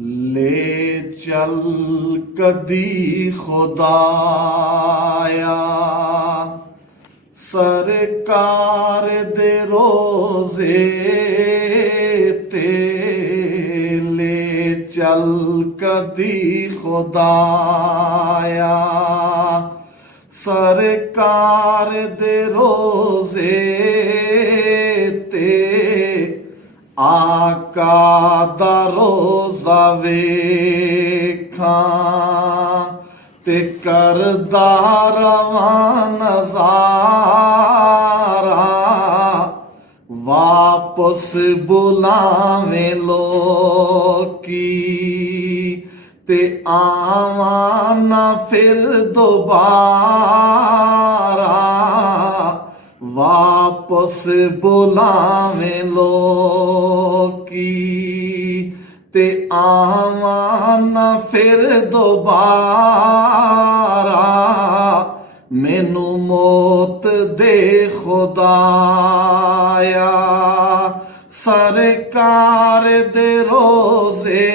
ਲੈ ਚੱਲ ਕਦੀ ਖੁਦਾਇਆ ਸਰਕਾਰ ਦੇ ਰੋਜ਼ੇ ਤੇ, ਲੈ ਚੱਲ ਕਦੀ ਖੁਦਾਇਆ ਸਰਕਾਰ ਦੇ ਰੋਜ਼ੇ ਤੇ, ਆਕਾ ਦਾ ਰੋਜ਼ਾ ਵੇਖਾਂ ਤੇ ਕਰਦਾ ਰਵਾਂ ਨਜ਼ਾਰਾ, ਵਾਪਸ ਬੁਲਾਵੇਂ ਲੋਕੀ ਤੇ ਆਵਾਂ ਨਾ ਫਿਰ ਦੁਬਾਰਾ, ਵਾਪਸ ਬੁਲਾਵੇਂ ਲੋਕੀ ਤੇ ਆਵਾਂ ਨਾ ਫਿਰ ਦੁਬਾਰਾ, ਮੈਨੂੰ ਮੌਤ ਦੇ ਖੁਦਾਇਆ ਸਰਕਾਰ ਦੇ ਰੋਜ਼ੇ